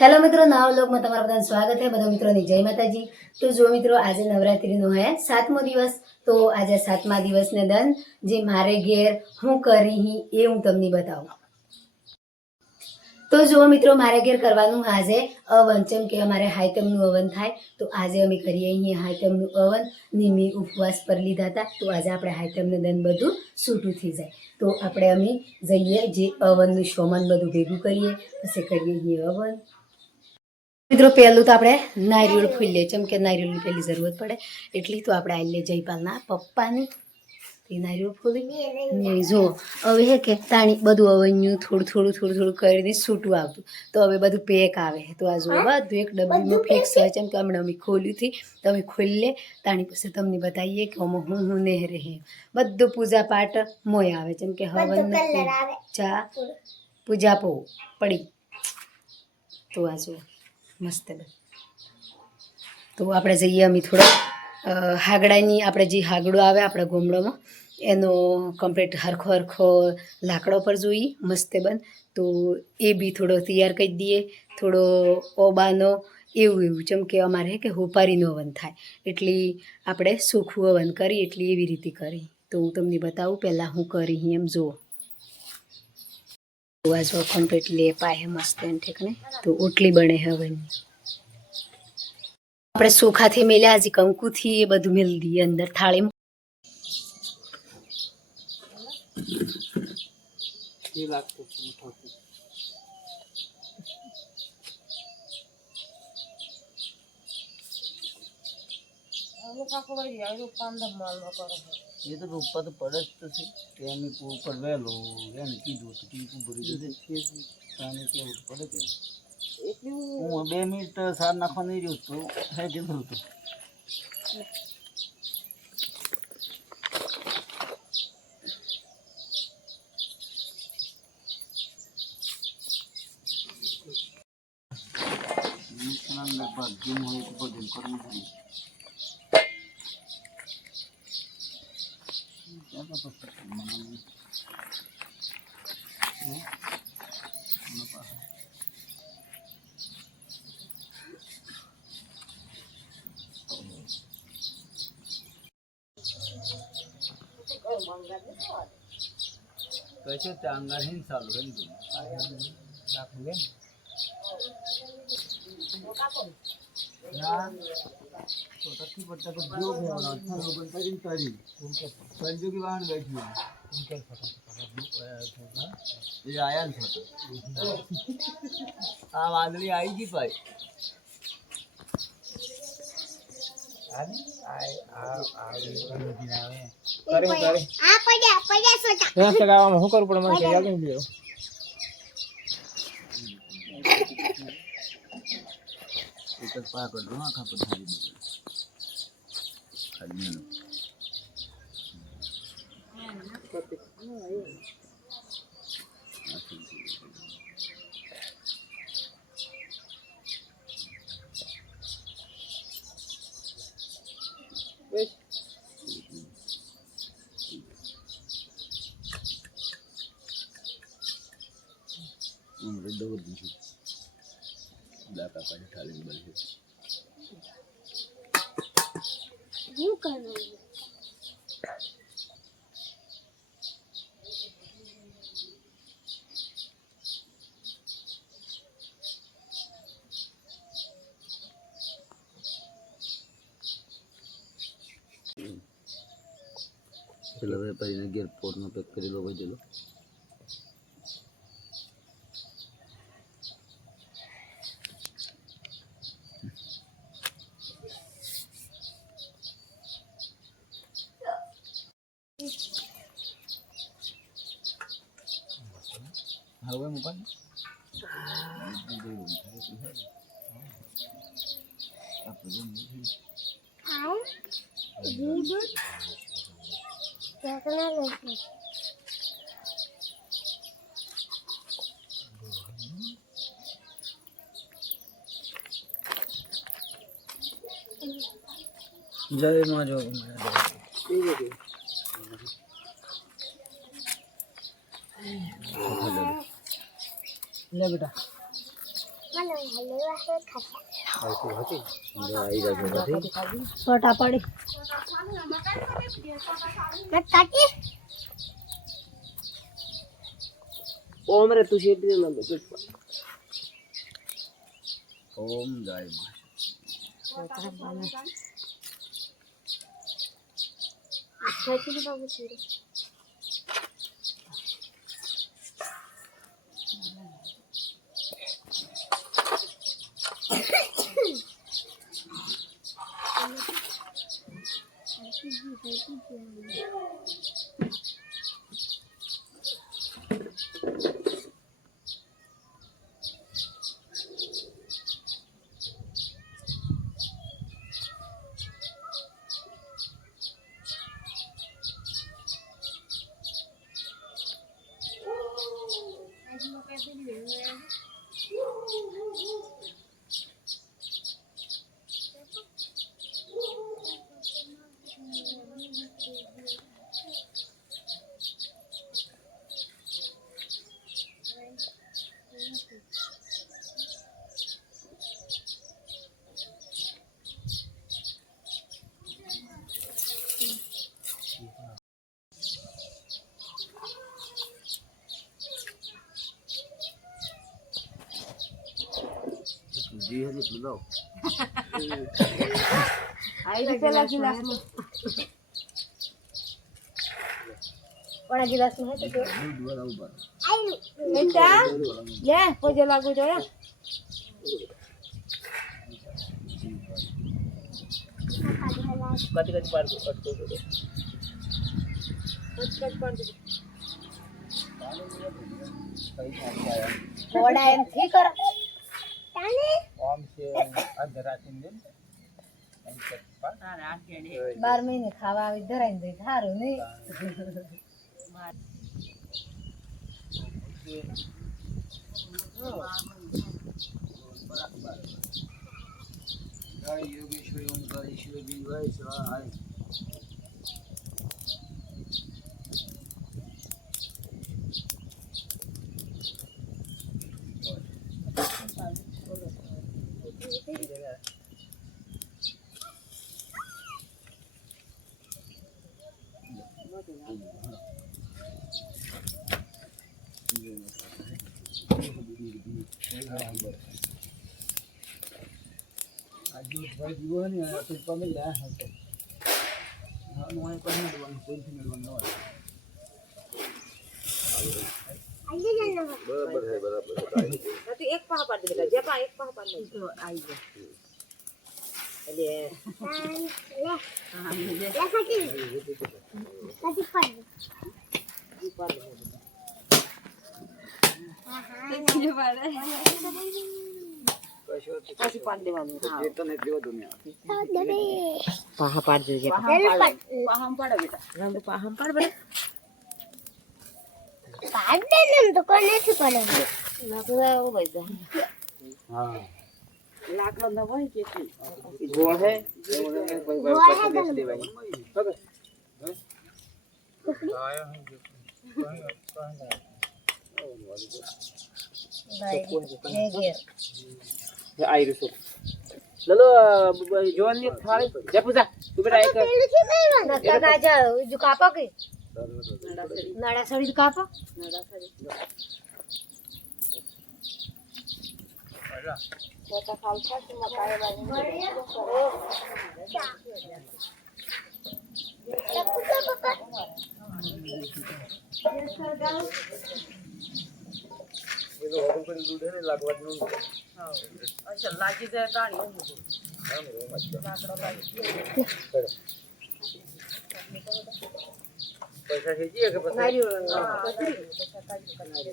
Hello मित्रों, नवा व्लॉगમાં તમારું બધાનું સ્વાગત છે। બધા મિત્રોની જય માતાજી। તો જો મિત્રો, આજે નવરાત્રીનો હે 7મો દિવસ। તો આજે 7મા દિવસને દન જે મારે ઘેર હું કરી એ હું તમને બતાવું। તો જો મિત્રો, મારે ઘેર કરવાનું આજે અવન, જેમ કે અમારે હાઈતમનું અવન થાય। તો આજે અમે કરીએ અહીંયા હાઈતમનું અવન નિમી ઉપવાસ પર લીધા હતા। તો આજે આપણે હાઈતમને દન બધું છૂટું થઈ જાય। તો આપણે અમે જઈએ જે અવનનું સામાન બધું ભેગું કરીએ, પછી કરીએ અહીંયા અવન। મિત્રો પહેલું તો આપણે નારિયેળ ફૂલીએ, જેમ કે નારિયેળની પહેલી જરૂરત પડે એટલી। તો આપણે આ લે જયપાલના પપ્પાની તે નારિયેળ ફૂલી ને જો હવે હે કે તાણી બધું અવન્યું થોડું થોડું કરીને છૂટું આવતું। તો હવે બધું પેક આવે। તો આ જો બધું એક ડબ્બીમાં ફિક્સ હોય, જેમ કે હમણાં અમે ખોલ્યું હતી। તો અમે ખોલી લે તાણી પછી તમને બતાવીએ કે આમાં હું ને રહે બધું પૂજા પાઠ મોય આવે, જેમ કે હવન ચા પૂજા પો પડી। તો આ જો મસ્ત। તો આપણે જઈએ અમે થોડો હાગડાની, આપણે જે હાગડો આવે આપણા ગોમડામાં એનો કમ્પ્લીટ હરખો લાકડો પર જોઈએ મસ્ત બન। તો એ બી થોડો તૈયાર કરી દઈએ, થોડો ઓબાનો એવું જેમ કે અમારે કે હોપારીનો અવન થાય એટલે આપણે સુખું અવન કરી એટલે એવી રીતે કરી। તો હું તમને બતાવું પહેલાં હું કરી એમ જુઓ। આ જો કમ્પ્લીટ લેપા હે મસ્ત એમ ઠીકને। તો ઓટલી બને હે હવનની। આપણે ચોખાથી મેલ્યા, હજી કંકુથી એ બધું મેળ દઈએ અંદર થાળીમાં। ये तो रूपा तो पड़े तो सी टाइम को ऊपर वेलो यानी की दो तो की भरी दे पानी के ऊपर पड़े के હું 2 મિનિટ સાર નાખવા નહીં રહ્યો તો હે જબર હતો। મિશ્રણ લગભગ જેમ હોય તો બધું કરવું જોઈએ। कैसे टांगा ही चालू है नहीं यार तो तक पट्टा तो जो भी वाला था लोग तरी तरी उनके संजू की बाहर बैठी है उनके ये आया न छोटा आ वादली आई जी भाई आने आए आ दिन आवे करे आ पजा सोटा यहाँ से गाँव में हो कर पड़ा मैं क्या कहीं लियो एक पा कर दो आँखा पर धारी खाली ना डबल दी दाता पानी थाली में बनी ये करना चलो वे पर इन्हें गिर पोर में पैक कर लो भाई चलो હવે મોબાઈલ जय माँ जो ठीक है લે બેટા છોટા પડી ઓમ રે તું શેટી ન દે ઓમ ગાય જી હજી બોલાવ આઈ પેલા ગિલાસમાં ઓડા ગિલાસમાં હે તો દૂધ વાળા ઉભા બેટા લે પોજે લાગુ જો કટી કટી પાડ કટ પાડ ઓડા એમ થી કર ઓમ છે અધરાતી ને 12 મહિને ખાવા આવી ધરાઈને દે સારું નહીં જય યોગેશ્વર ઓમકારેશ્વર દિવાય સહાય આજે ભાઈ દીવો ને તો તમે લે હશે હા નો એ પણ મેળવાનું કોઈ થી મેળવાનું હોય બરાબર છે બરાબર તો એક પાહ પાડ દે જે પા એક પાહ પાડ લે તો આવી જાય એટલે લે ખાતી પાડ પછી પાડ દેવાનું જે તને એટલી વધુ નહીં પાહા પાડ દેજે પાહમ પાડ બેટા રંગ પાહમ પાડ બેટા પાડ દે ને તો કોને થી પડે લાકડા ઓ ભાઈ જા હા લાકડા ન હોય કે ગોળ હે ભાઈ દેખ દેવાય બરાબર આયા હું आई रसो ललो जोन ने थाली जा पूजा तू बेटा एक नका गाजा जो कापा के नाड़ा सड़ी जो कापा नाड़ा सड़ी छोटा खालसा से मकाए वाली ये तो और कोई दूध है नहीं लागवात નું हां अच्छा लागी जाए ताणी આમ રો મત લાકડો લાગી પૈસા છે કે પછી માર્યો પૈસા કાઢી કરારે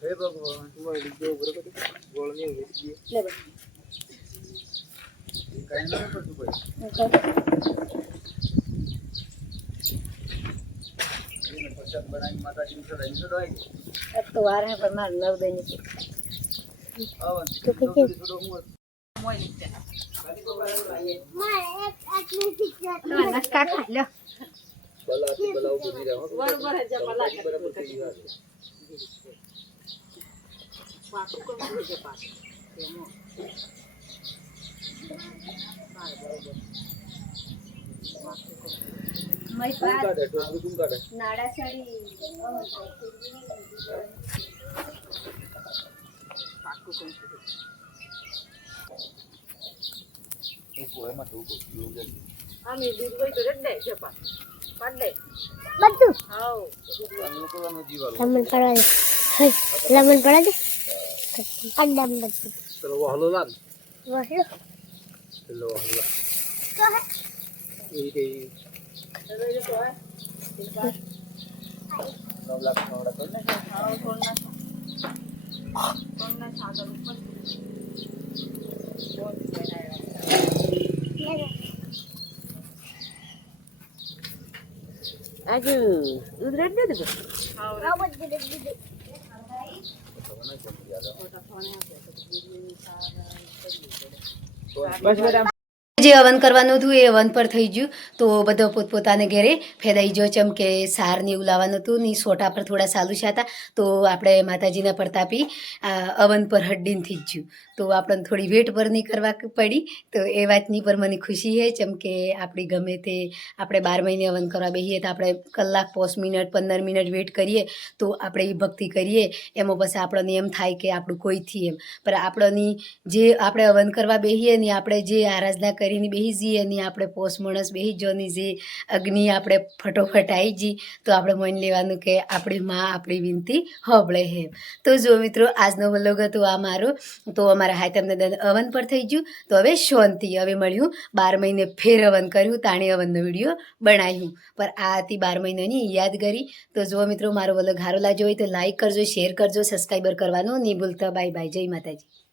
હે ભગવાન તમારી લીધો બરોબર ગોળ ને વેચી લે બે કઈ ના પડતું ભાઈ એને પ્રસાદ બનાવી માતાજી નું લઈને દોઈ अब तो वार है पर मार लव देने से આવ તો કે થોડો હું મોય લીધે મારે એક આટલી ઠીક છે નસ્કા ખા લે બધું લેમન પડવા દે લેમન પડવા દે અડમ બધું ચલો હલો લાલ વાહ ચલો હલો એ કે 9 લાખ નવડા કરી નાખે આજે ઉધરત દે દે હા બધું બસ બેટા જે હવન કરવાનું હતું એ હવન પર થઈ ગયું તો બધો પોતપોતાને ઘેરે ફેદાઈ ગયો ચમ કે સાર ને એવું લાવવાનું હતું ને સોટા પર થોડા સાલું હતા તો આપણે માતાજીના પ્રતાપી હવન પર હડ્ડીનથી જ ગયું તો આપણને થોડી વેટ પર નહીં કરવા પડી તો એ વાતની પર મને ખુશી છે ચમ કે આપણી ગમે તે આપણે 12 મહિને હવન કરવા બેસીએ તો આપણે કલાક 5 મિનિટ 15 મિનિટ વેટ કરીએ તો આપણે એ ભક્તિ કરીએ એમાં પછી આપણને એમ થાય કે આપણું કોઈથી એમ પણ આપણની જે આપણે હવન કરવા બેસીએ ને આપણે જે આરાધના કરીને બેસી જઈએ ને આપણે પોસ માણસ બેસી જોની જે અગ્નિ આપણે ફટોફટ આવી જઈ તો આપણે માની લેવાનું કે આપણી માં આપણી વિનંતી હોબળે હે તો જો મિત્રો આજનો વ્લોગ હતો આ મારો તો અમારા હાથમને હવન પર થઈ ગયું તો હવે શાંતિ હવે મળ્યું 12 મહિને ફેર હવન કર્યું તાણે હવનનો વિડીયો બનાવ્યું પર આ હતી 12 મહિનાની યાદગારી તો જો મિત્રો મારો વ્લોગ સારો લાગ્યો હોય તો લાઈક કરજો શેર કરજો સબસ્ક્રાઈબર કરવાનું નહીં ભૂલતા બાય બાય જય માતાજી.